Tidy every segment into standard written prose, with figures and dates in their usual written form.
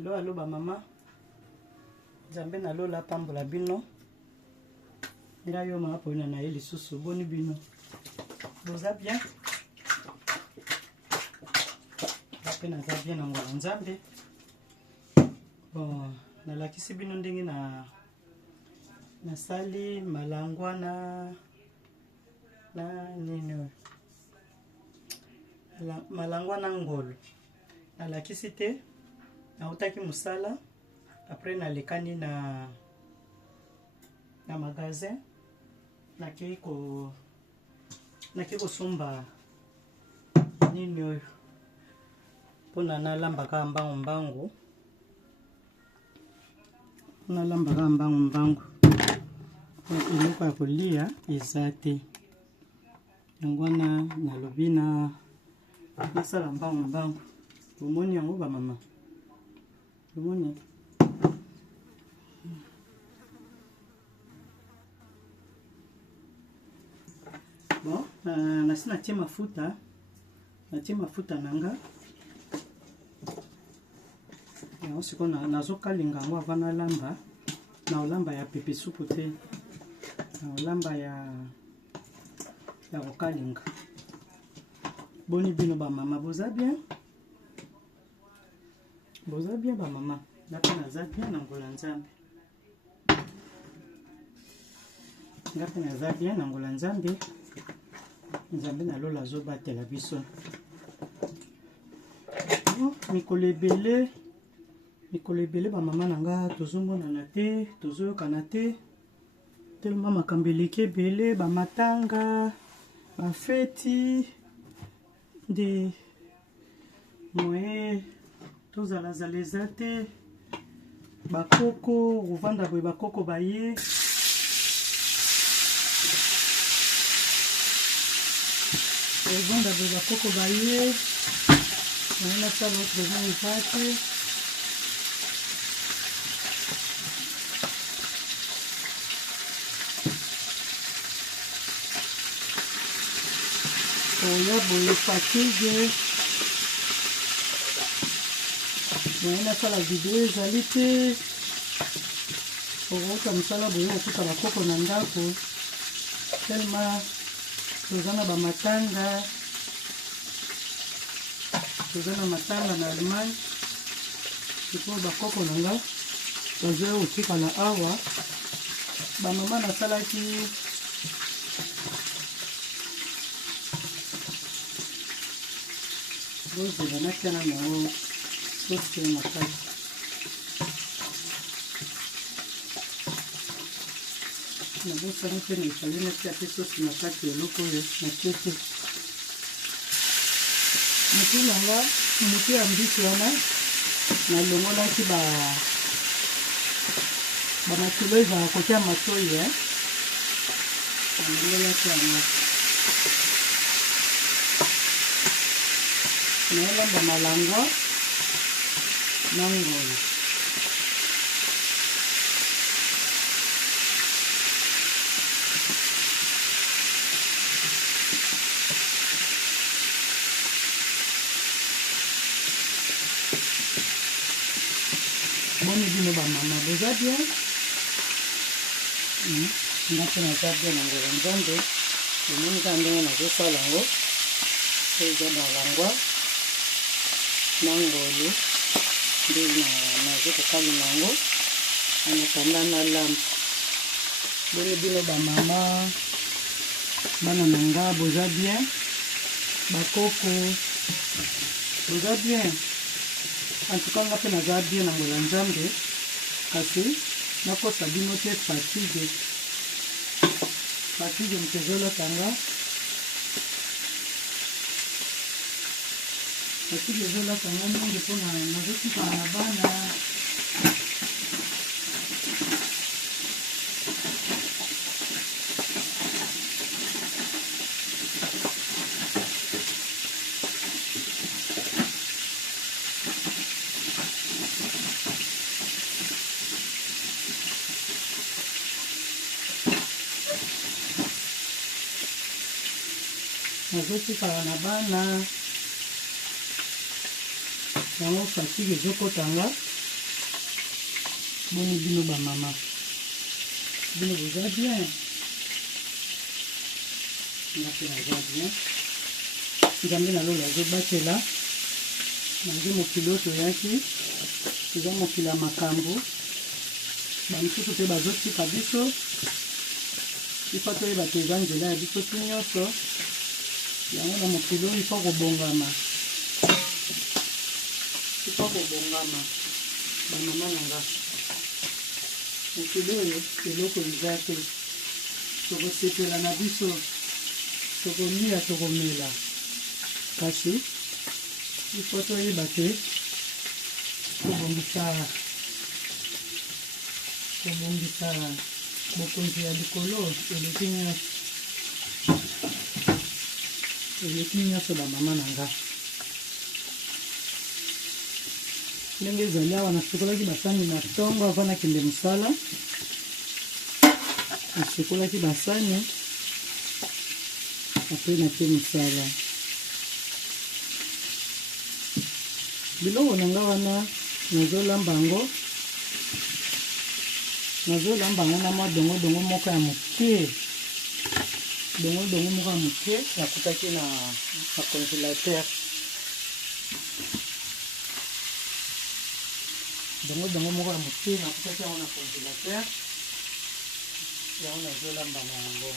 Hello, hello, ba mama. Nzambe na lola pambola bino. Nga yo mama pona na ye lisusu boni bino. Boza bien? Ape na za bien na ngola nzambe. Bon, nalakisi bino ndenge na sali malangwa na nini. Malangwa na ngolo. Nalakisi te. Nautaki musala après nalekani na magasin naki ko somba nini oyo pona nalambaka mbangu iloko ya kolia eza te yango wana nalobi nasala mbangu omoni yango ba mama. Bon, nasi natie mafuta nanga. Yango siko nazokalinga yango avant nalamba. Na olamba ya pepe supu te. Na olamba ya kokalinga. Boni bino ba mama boza bien? Boza bien ba mama. Ngapi naza bien na ngola nzambe. Ngapi naza bien na ngola nzambe. Nzambe na lola zobatela biso. Mikolo ebele ba mama nanga tozomonana te, tozoyokana te. Tellement makambo eleki ebele ba matanga, ba feti de moye tozalazala eza te. Bakoko kovanda boye bakoko baye. Kovanda boye bakoko baye. Naina sala autre besoin eza te. Oya boye fatigue. Naina sala video ezali te. Okoka misala boye okuta bakoko na ndako. Tellement tozana ba matanga. Tozana matanga na Allemagne. Tipo bakoko nanga bazoya otikala awa. Ba mama nasalaki bozela natia na nango sosi na kati. Nabosani mpe na efali natia pe sosi na kati eloko oyo natie te. Motu nanga motu ya mbisi wana nalongolaki bamakilo ezala kotia matoi nalongolaki yango naelamba malangwa na ngolo. Boni bino bamama boza bien. Nga mpe naza bien na ngolo nzambe emonisa ndenge nazosala yango eza balangwa na ngolo nde nazo kokalinga yango anatanda na lampe. Boni bino bamama bana na nga boza bien, bakoko boza bien. En tout cas, nga mpe naza bien na ngolo nzambe kasi nakosa bino te fatigue moto ezolotanga fatigue ezolotanga mingi mpona nazotikala na bana. Nazotikala na bana yango fatigue ezokotanga. Boni bino bamama bino boza bien, nga mpe naza bien. Nzambe na lolo azobatela nazo mokili oyo toyaki eza mokili ya makambo. Bamisusu mpe bazotika biso ifo toyeba te eza nzela ya biso tu nyonso yango na mokili oyo ifo kobongama bamama na nga. Mokili oyo eloko eza te, tokosepela na biso, tokolia tokomela, kasi ifo toyeba te kobongisa bokonzi ya likolo eleki nyonso bamama na nga. Ndenge ezali awa nasukolaki basani na ntongo avant nakende mosala, nasukolaki basani apres nake mosala. Biloko na nga wana nazolamba yango na mwa dongo moko ya moke, dongo moko ya moke nakutaki na congélateur. Dongo moko ya moke nakutaki yango na congélateur, yango nazolamba na yango.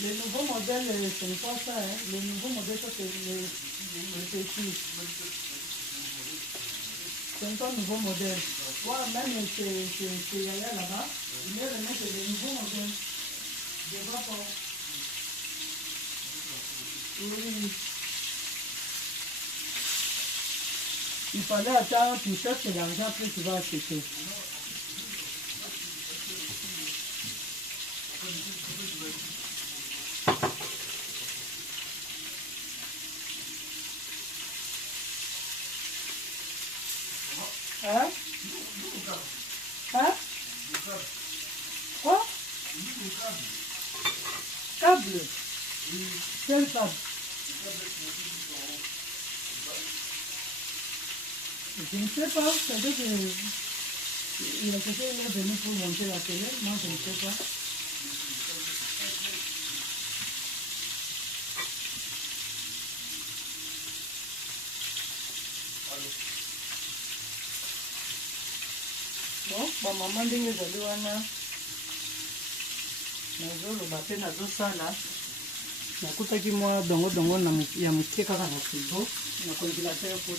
Le nouveau modèle, ce n'est pas ça, hein. Le nouveau modèle, ça c'est le petit. C'est un nouveau modèle. Voilà, même c'est Yaya là-bas. Il est remis c'est le nouveau modèle. Je vois pas. Oui. Il fallait attendre, tu cherches l'argent, après tu vas acheter. Hein? Hein? Quoi? Câble. Quel câble? Je ne sais pas. C'est-à-dire que il a peut-être est venu pour monter la télé. Moi, je ne sais pas. Bon, ba maman ndenge ezali wana nazoloba mpe nazosala nakutaki mwa dongo ya moke kaka na frigo na congélateur po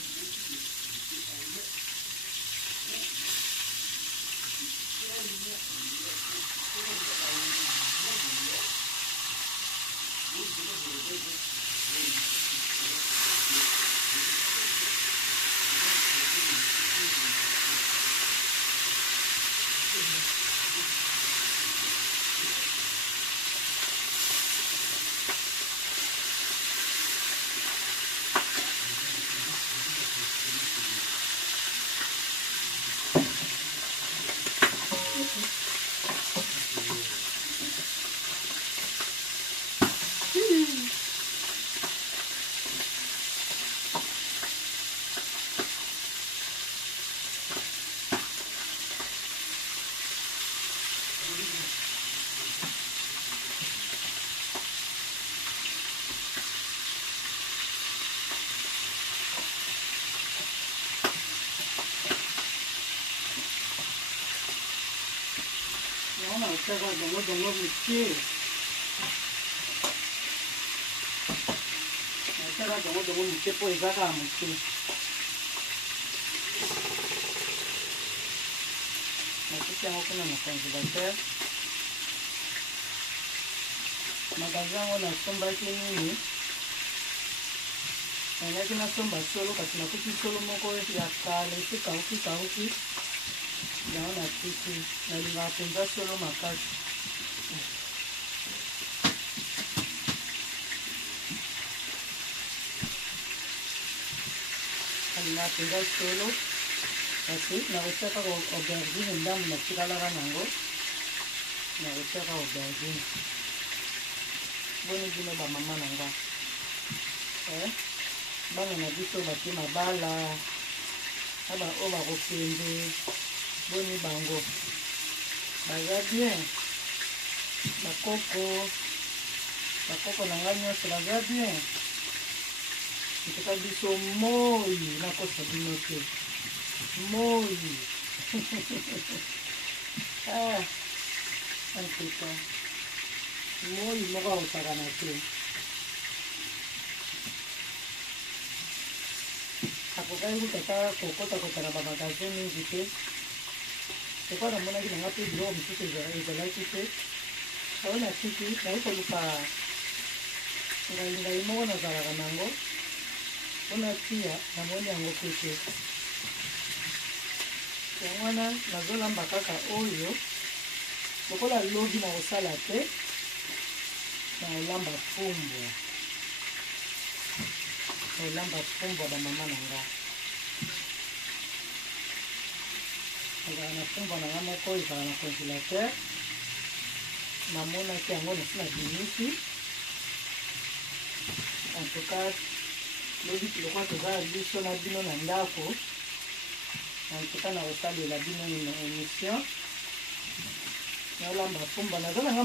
nataka dongo moke nataka dongo moke mpo eza kaka moke natiki yango kuna na congélateur magasin yango nasombaki nini nalaki nasomba solo kasi nakuti solo moko ya kala esi kauki yango natiki nalingaka mpenza solo makasi nalingaka mpenza solo kasi nakotiaka aubergine ndambo natikalaka nango nakotiaka aubergine boni bino bamama na nga bana na biso batie mabala aba oyo bakokende boni bango baza bien bakoko na ngai nyonso baza bien nteka biso moi nakosa bino te moi anteka moi moko akosakana te akokaki kutata kokota na bamagasin mingi te ekwa namonaki nanga mpe biloko mosusu ezalaki te ayo natiki nayi koluka ngai moko nazalaka nango mpona tia namoni yango mpe te yango wana nazolamba kaka oyo lokola lobi na kosala te naolamba fumbwa bamama na nga ezala na fumbwa na nga moko ezala na congélateur namonaki yango nasi na binisi en tout cas lobi lokwa toza biso na bino na ndako en tout cas nakosalela bino na émission nalamba fumbwa naza nanga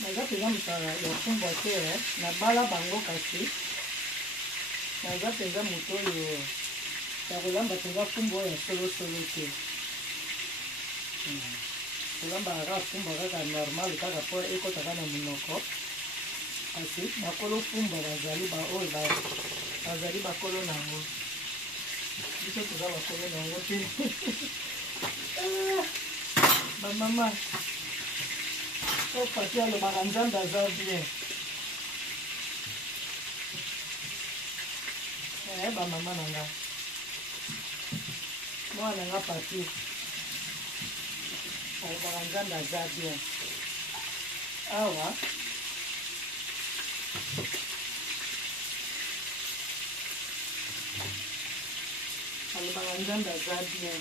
naza mpenza mosala ya fumbwa te nabala bango kasi naza mpenza moto oyo ya kolamba mpenza fumbwa oyo ya solosolo te kolambaka kaka fumbwa kaka normal kaka mpo ekotaka na monoko kasi bakolo fumbwa bazali oyo bazali bakolo nango biso toza bakolo nango te bamama o pati alobaka nzambe aza bien bamama na nga mwana na nga pati alobaka nzambe aza bien awa alobaka nzambe aza bien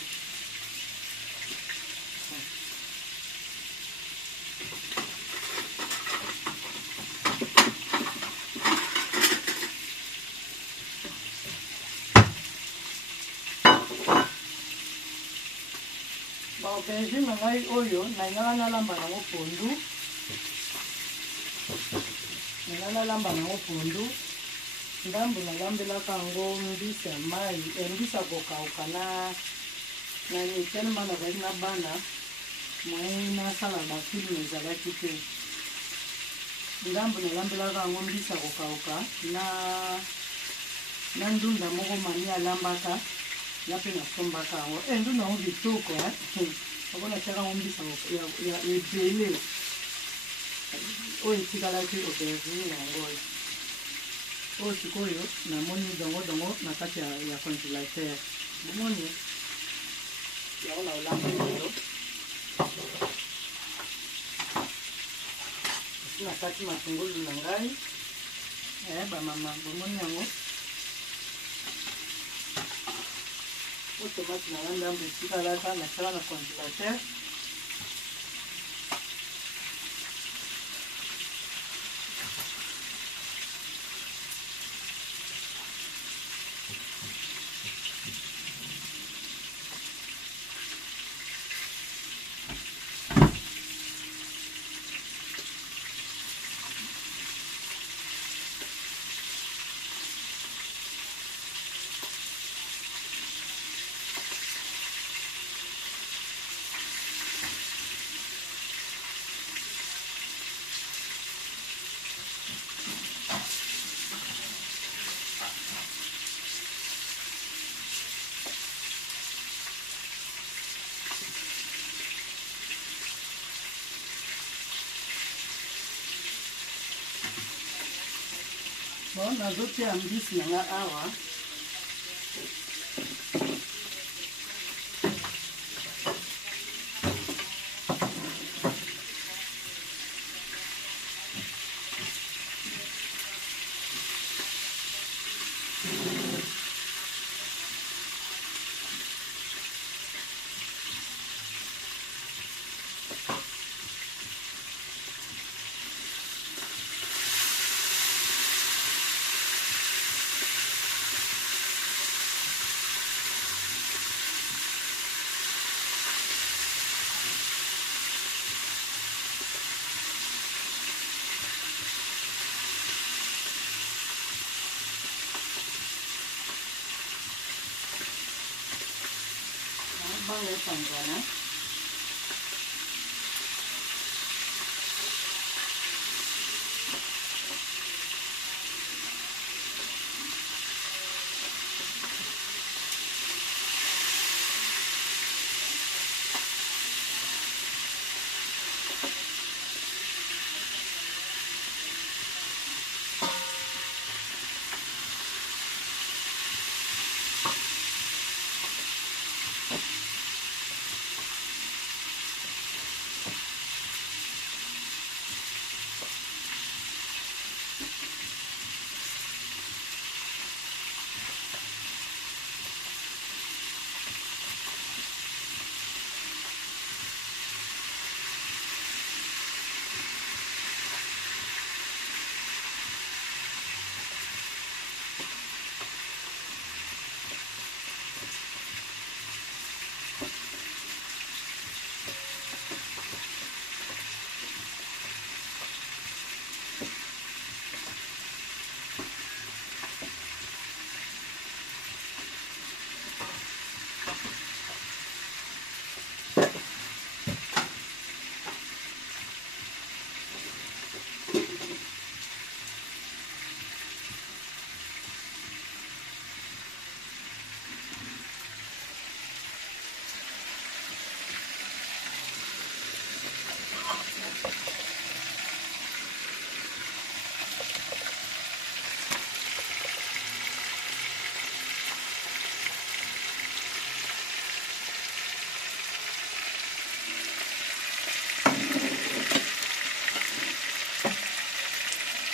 aubergine na ngai oyo nalingaka nalamba nango pondu. Nalamba nango pondu. Ndambo nalambelaka yango mbisi ya mai, mbisi ya kokauka na tellement nazalaki na bana moye nasala bafilme ezalaki te. Ndambo nalambelaka yango mbisi ya kokauka na ndunda moko mami alambaka na mpe nasombaka yango. Ndunda yango kitoko oko natiaka yango mbisi ya ebele oyo etikalaki aubergine yango oyo sikoyo namoni dongo na kati ya congélateur. Bomoni yango na olambeli yo esi nakati matungulu na ngai bamama. Bomoni yango oyo tomate na ngai ndambo etikalaka nasala na congélateur. Bon, nazotia mbisi na nga awa. Banga epangana.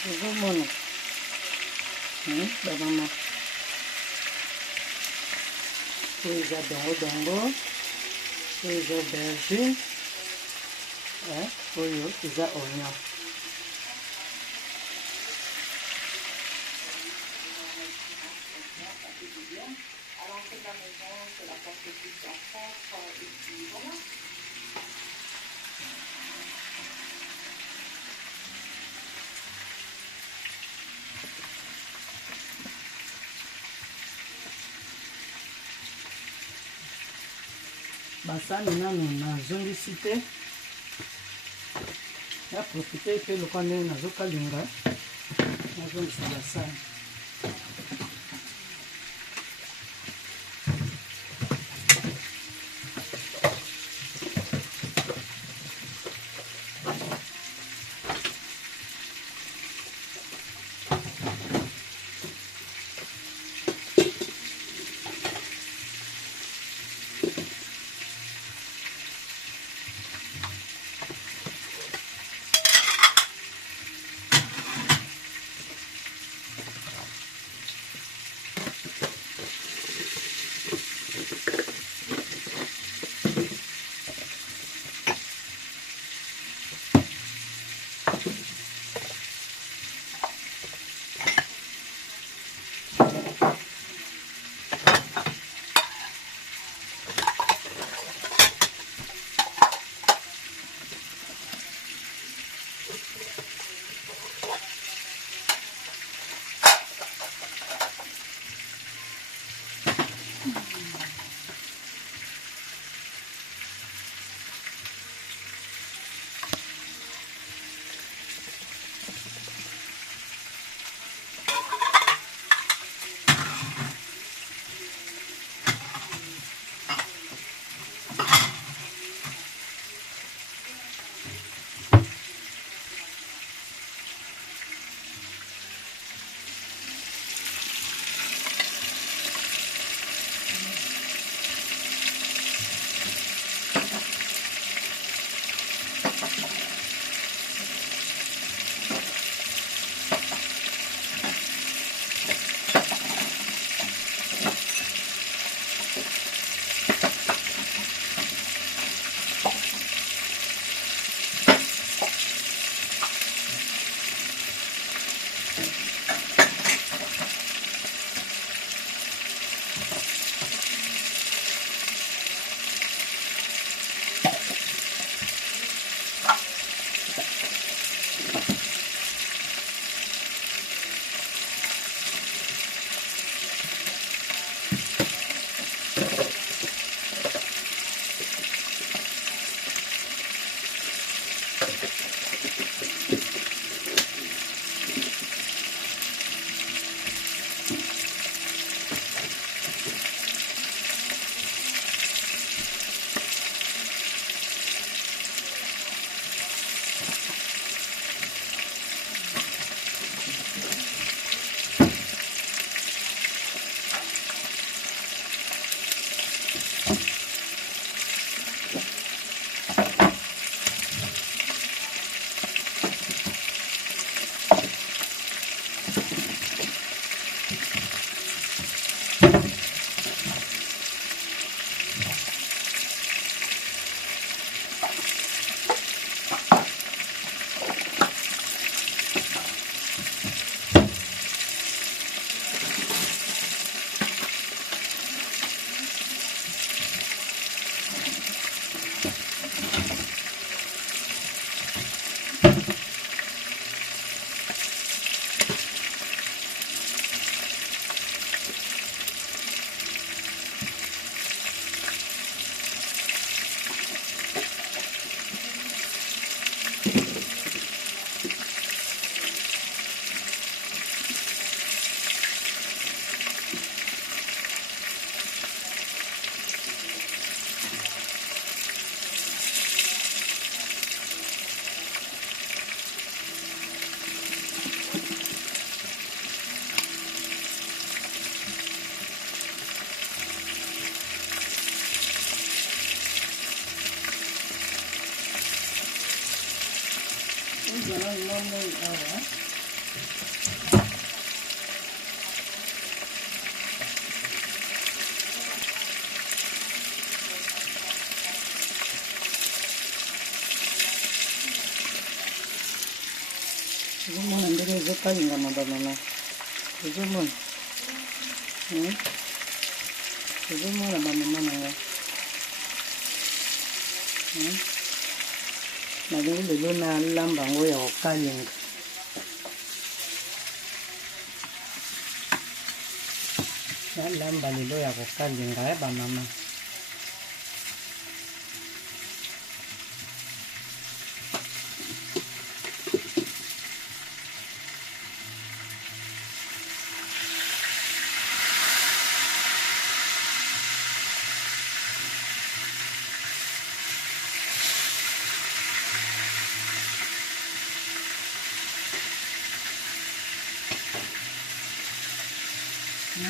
Ozomona babama oyo eza dongo oyo eza aubergine oyo eza oignon. basani nano nazongisi te ya profite pe lokwa ndenge nazokalinga nazongisa basani. Ezomona ndenge ezokalingama bamama, ezomona ozomona bamama na nga nalingi lelo nalamba yango ya kokalinga nalamba lelo ya kokalinga ya bamama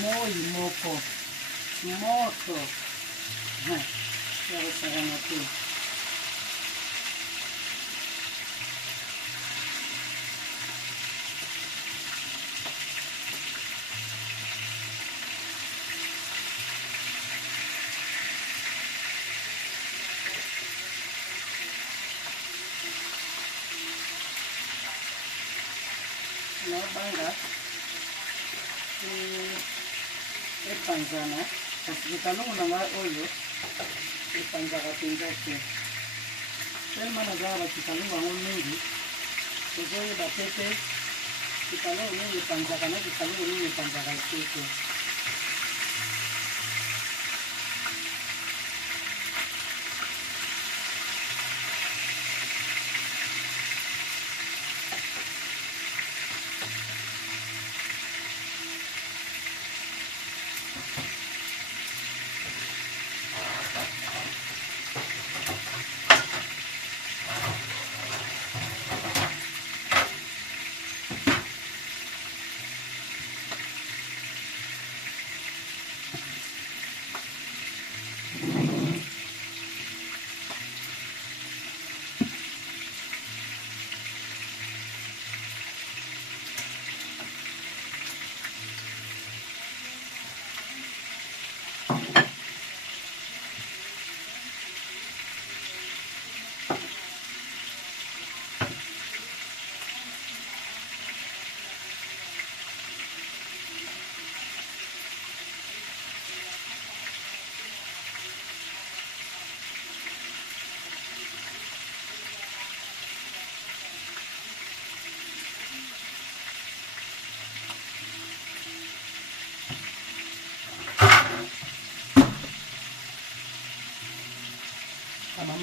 moi moko moto ya kosakana te nabanga epanzana kasi kikalongo na nga oyo epanzaka mpenza te telema nazala bakikalongo yango mingi tozoyeba te te kikalongo nini epanzaka na kikalongo nini epanzaka te te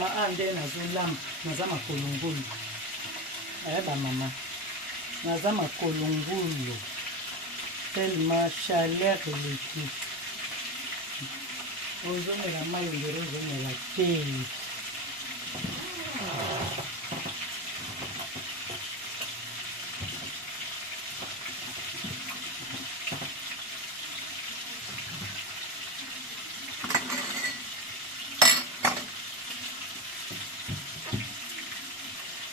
mama ande nazolamba naza makolo ngulu ayeba mama naza makolo ngulu tellement chaleur eleki ozomela mai ondere ozomela te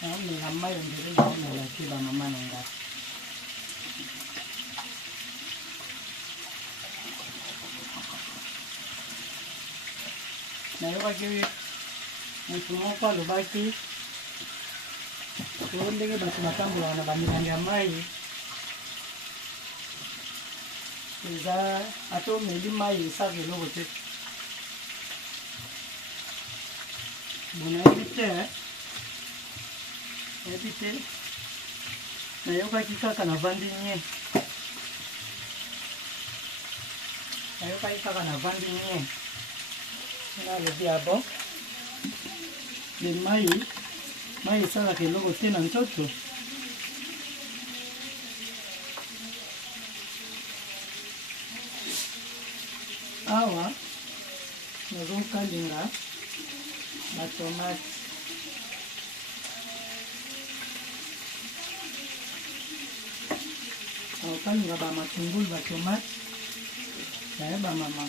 naomela mai ondere ozomela te bamama na nga nayokaki motu moko alobaki oyo ndenge bato batambolaka na bamilangi ya mai eza ata omeli mai esaka eloko te bonayebi te nayokaki kaka navandi nye nalobi abo le mai esalaka eloko te na nzoto awa nazokalinga batomate nazokalinga bamatungulu batomate naye bamama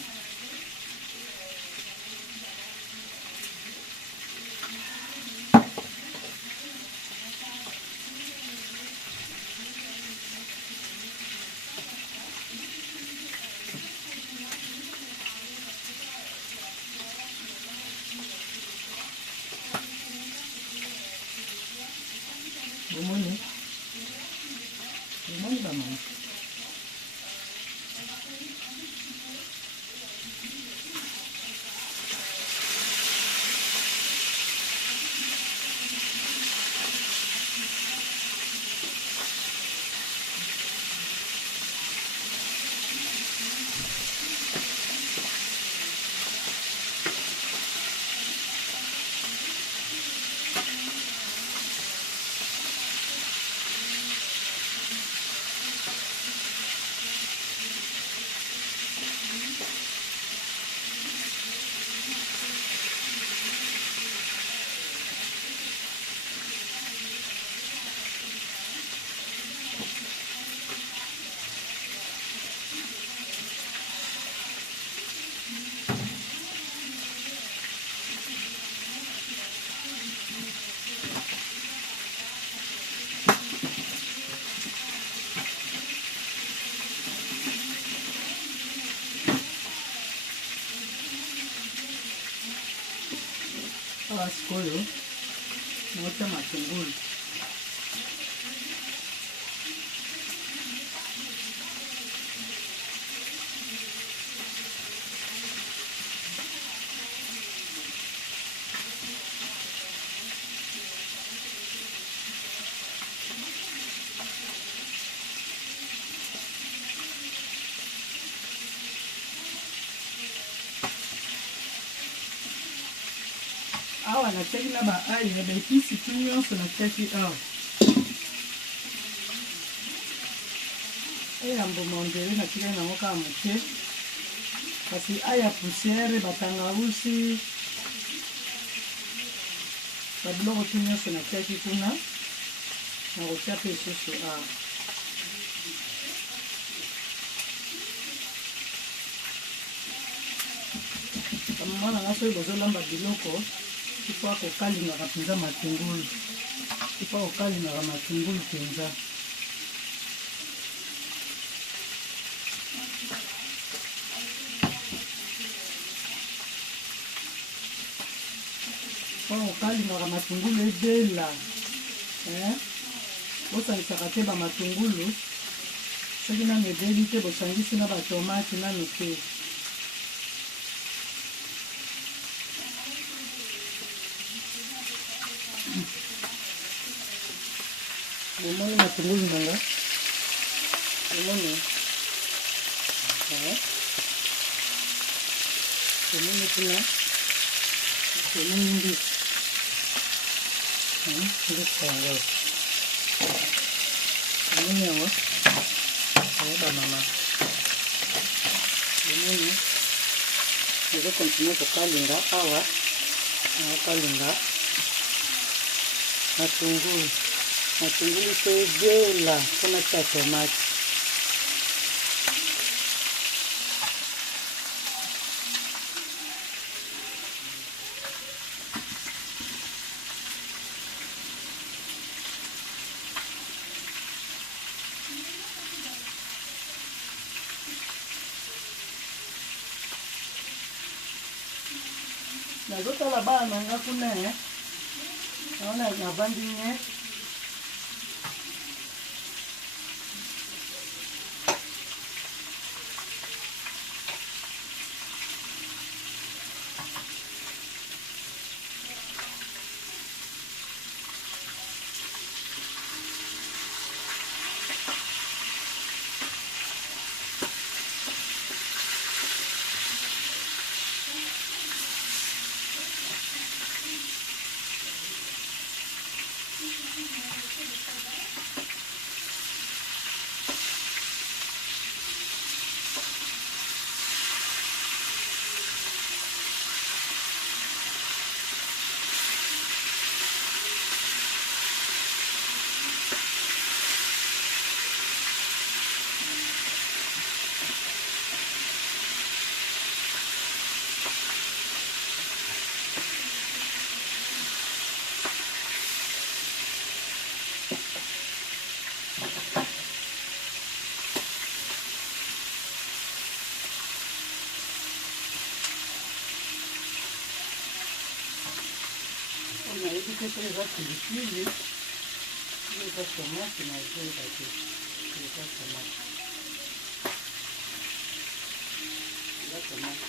Bomoni bamama awa sikoyo naotia matungulu. Awa natiaki na baai na baepisi tu nyonso natiaki awa. Eya mbuma ondele natikaki nango kaka moke kasi ai ya poussière batangausi babiloko tu nyonso natiaki kuna nakotia mpe lisusu awa. Bamama na nga soki bozolamba biloko ifa kokalingaka mpenza matungulu, ifa kokalingaka matungulu mpenza. Ifa kokalingaka matungulu ebela, bosangisaka te bamatungulu soki nano ebeli te bosangisi na batomate nano te. Bomoni matungulu nanga, bomoni, bomoni kuna, bomoni mbisi, mbisi yango, bomoni yango, bamama, bomoni, nazo continue kokalinga awa, nakokalinga matungulu. Matungulu so ebela mpona tia tomate. Nazotala bana na nga kuna naona navandi nye. Nayebi te eza pilipili, eza tomate na ezeba te, eza tomate, eza tomate.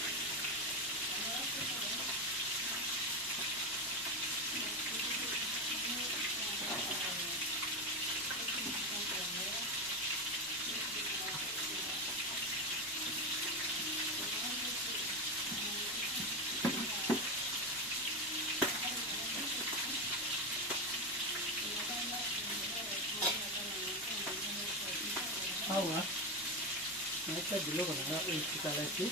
Awa natia biloko na nga oyo etikalaki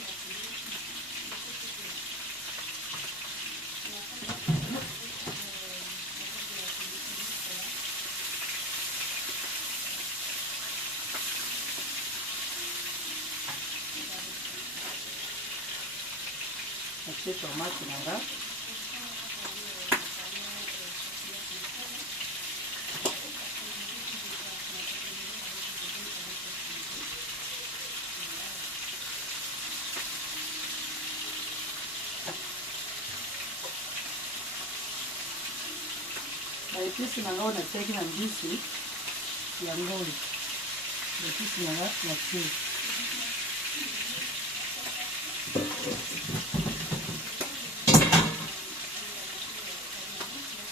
natie tomate na nga épice na nga na tiaki na mbisi yango oyo épice na nga na tie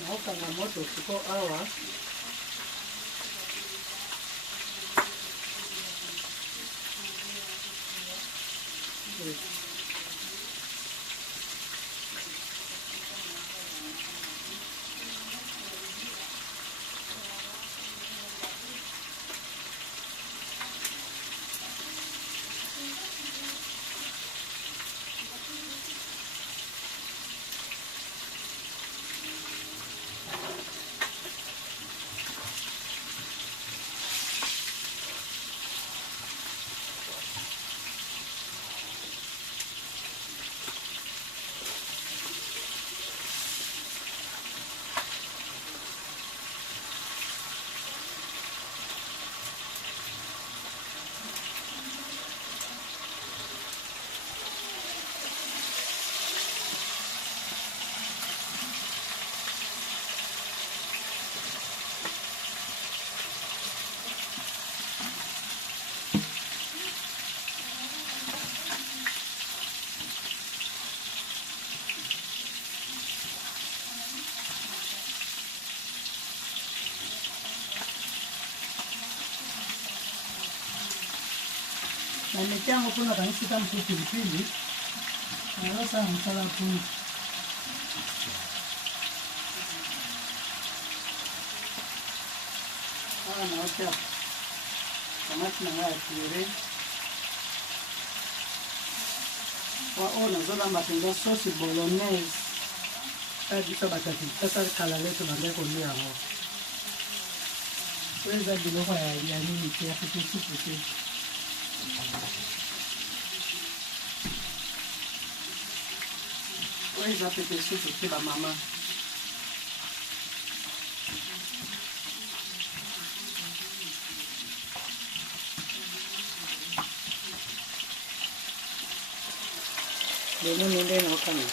naokanga moto siko awa na meti yango mpona kanisika mosu pilipili nazosala mosala puni awa naotia tomate na ngai ya pure oyo nazolamba mpenza sauce bolognaise aya biso bataki mpesa kala leto bandai kolia yango oyo eza biloko ya nini te ya pete supu te oyo eza pete supu te bamama lenoni nde naokanga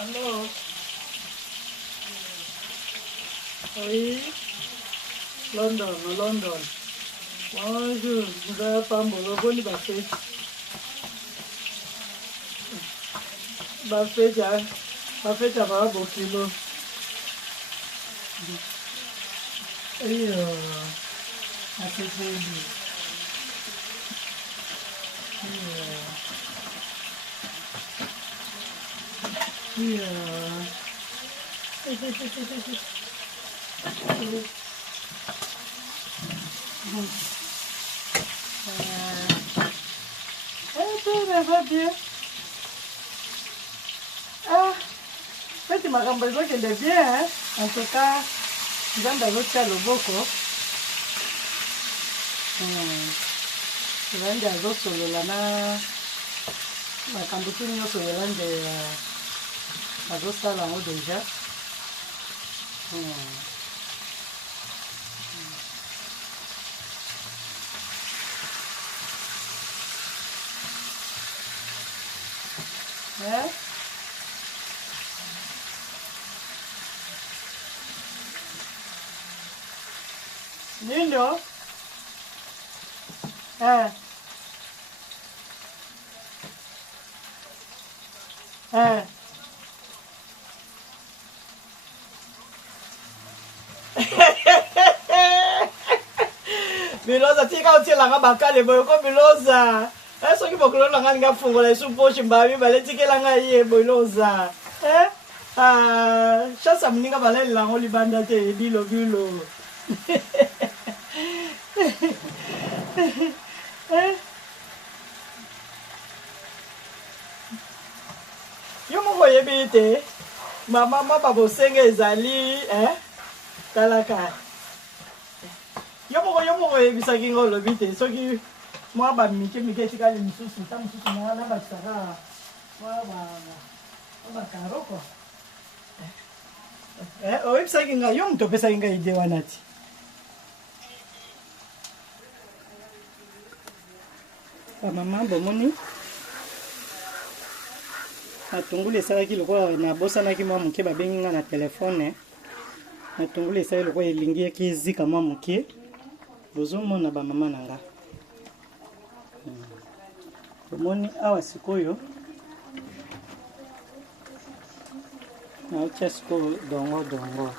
Allô? Oui? London. Bonjour, vous avez pas mon bon bafé. Bafé, ça va bon kilo. Et assez bien. Tout va bien. Ma makambo ezokende bien, hein? En tout cas, nzambe azotia loboko. Nzambe azosolola na makambo tu nyonso Nzambe azosala yango deja. Nino? Biloza tika otielanga bakale boyo ko biloza. Soki bokolo langa nga fungola isu poche mbabi bale tikelanga ye biloza. Chasa mninga bale lango libanda te bilo. Yo mo yebi te. Mama babo senge ezali talaka. Yo mo yebisaki ngolo bite soki moi ba mike tika le misusu ta misusu na ba tsaka ba karo quoi oyebisa kinga yo moto opesa kinga ide wana ti bamama bomoni matungulu esalaki lokola nabosanaki mwa moke babengi nga na telefone matungulu esali lokola elingiaki ezika mwa moke bozomona bamama na nga bomoni awa sikoyo naotia sikoyo dongo yango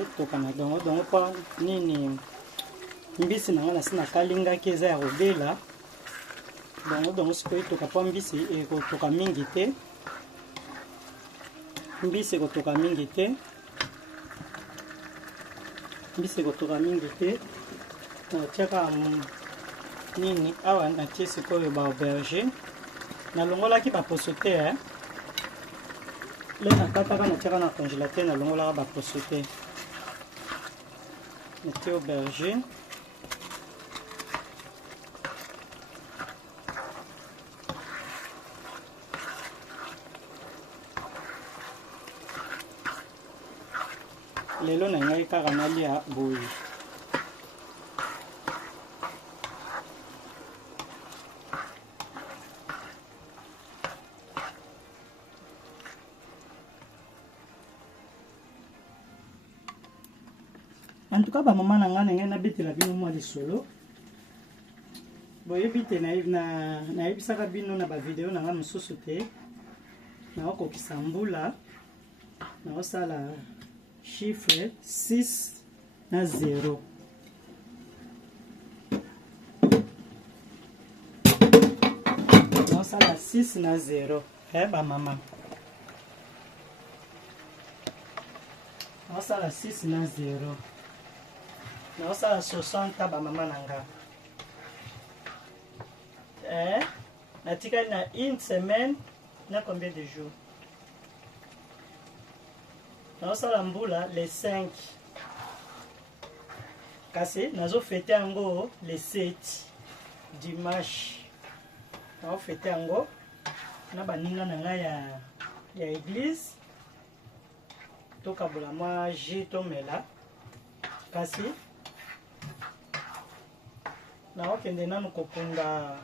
etoka na dongo mpo nini mbisi na nga na si nakalingaki eza ya kobela dongo sikoyo etoka mpo mbisi ekotoka mingi te mbisi ekotoka mingi te natiaka nini awa natie sikoyo ba auberge nalongolaki baposo te le nakataka natiaka na congélateur nalongolaka baposo te natie auberge lelo na ngai kaka nalia boye en tout cas bamama na ngai na ngai nabetela bino mwa lisolo boyebi te nayebisaka bino na bavideo na ngai mosusu te naokokisa mbula naosala chiffre 6 na 0 naosala 6 na 0 bamama naosala 6 na 0 naosala 60 bamama na nga natikali na une semaine na combien de jours naosala mbula le 5 kasi nazofete yango le 7 dimanche naofete yango na baninga na ngai ya église tokabola mwa jus tomela kasi naokende nanu kopunda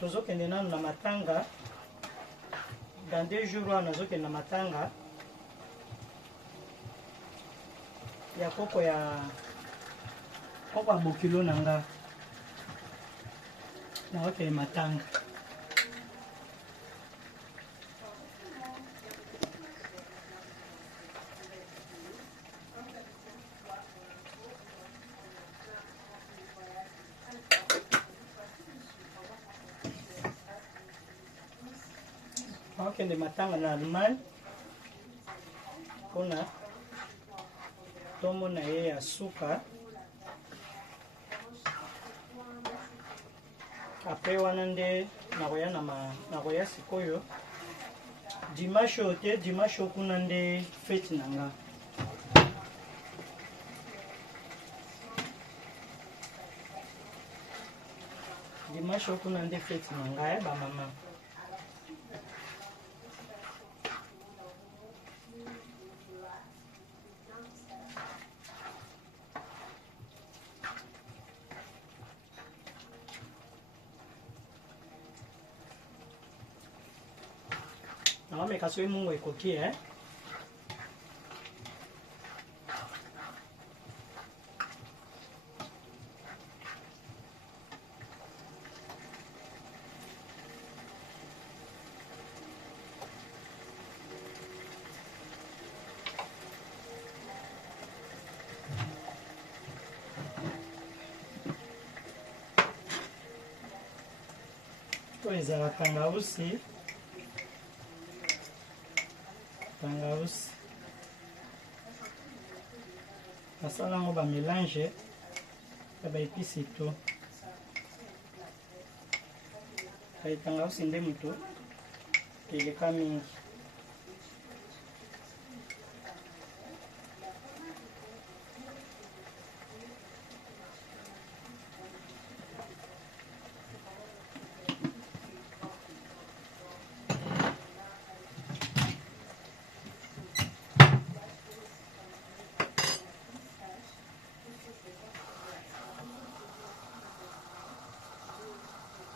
tozokende nanu na matanga dans 2 jours wana nazokende na matanga ya koko ya bokilo na nga naokende matanga naokende matanga na Allemagne mpona tomona ye ya suka apres wana nde nakoya sikoyo dimanche oyo te dimanche okuna nde fete na nga dimanche okuna nde fete na nga bamama naomeka soki mungu ekoki oyo ezala tangausi nasala yango bamélange ya baepisi to tangausi nde moto eleka mingi.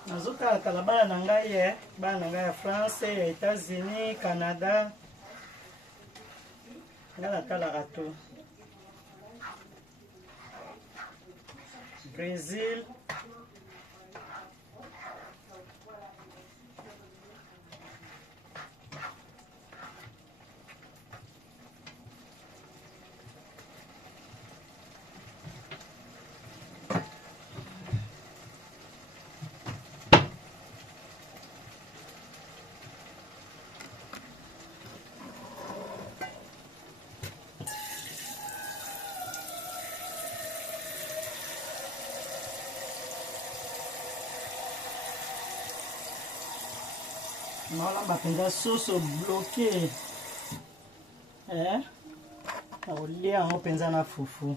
Nazokala bana na ngai ya France, ya États-Unis, Canada. Nga natalaka to. Brésil. Naolamba mpenza soso bloqué. Naolia yango mpenza na fufu.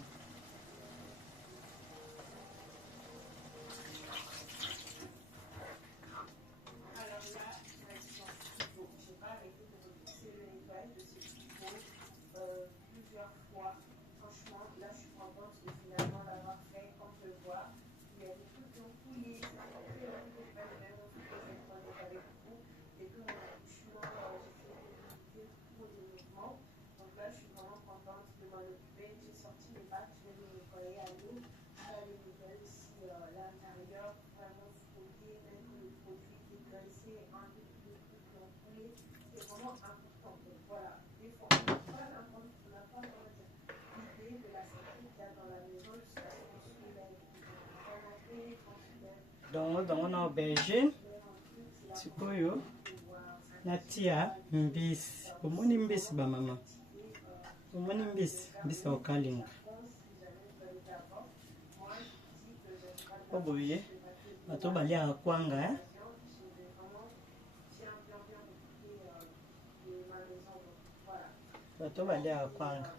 Donc na aubergine sikoyo natia mbisi. Omoni mbisi ba mama, omoni mbisi okalinga oboye bato balia kwanga bato balia kwanga.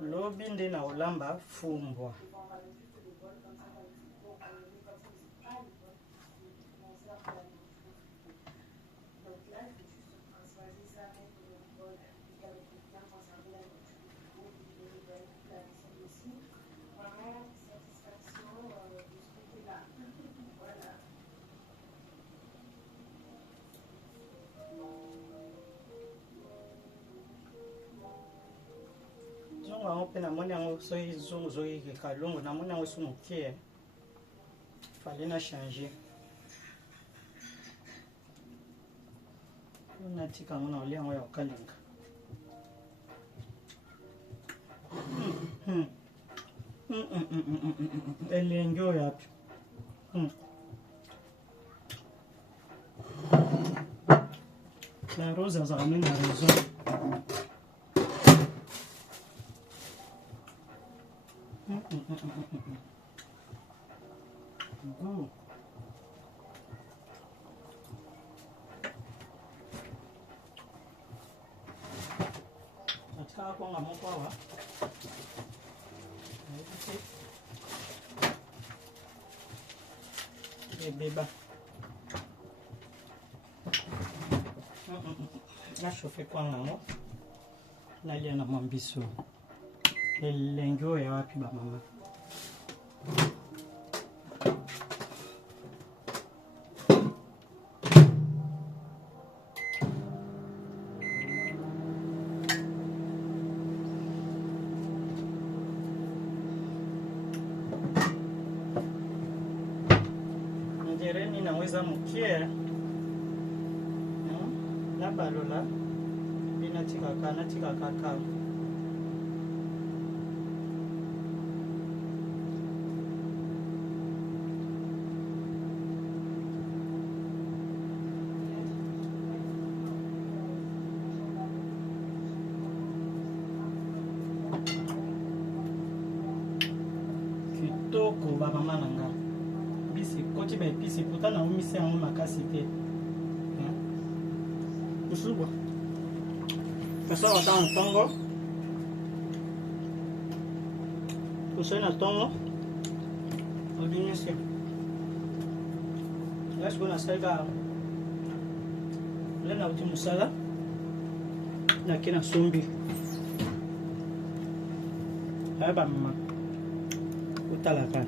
Lobi nde na olamba fumbwa. Pe namoni yango soki zoki kalongo namoni yango so mokie fallait na changer. Natika yango na olia yango ya okalinga. Elenge oyo yapi. La rose azalaka na raison. Goût. Atika kwanga moko awa. Ebeba. Na chauffe kwanga mo. Nalia na mwambiso. Elenge oyo ya wapi ba mama. Ndireni naweza mukie. Na balola. Natika kaka. ba épices pourtant na omisi yango makasi te musuku kasala ta ntongo kusai na tongo odingisi là je vais na là na uti musala na kina sombi ba mama utalaka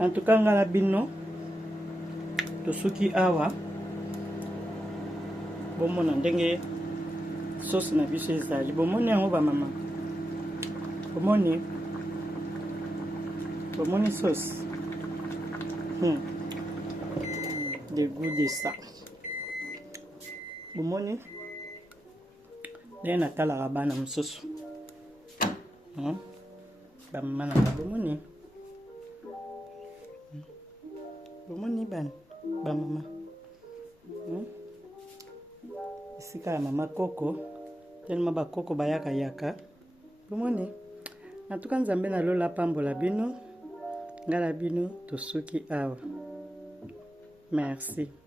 en tout cas ngala bino tosuki awa bomona ndenge sauce na biso ezali bomoni yango ba mama bomoni sauce le goût de ça bomoni ndenge natalaka bana mosusu bamama na bomoni bana bamama esika ya mama koko tellement bakoko bayaka bomoni en tout cas nzambe nalola pambola bino ngala bino tosuki awa merci.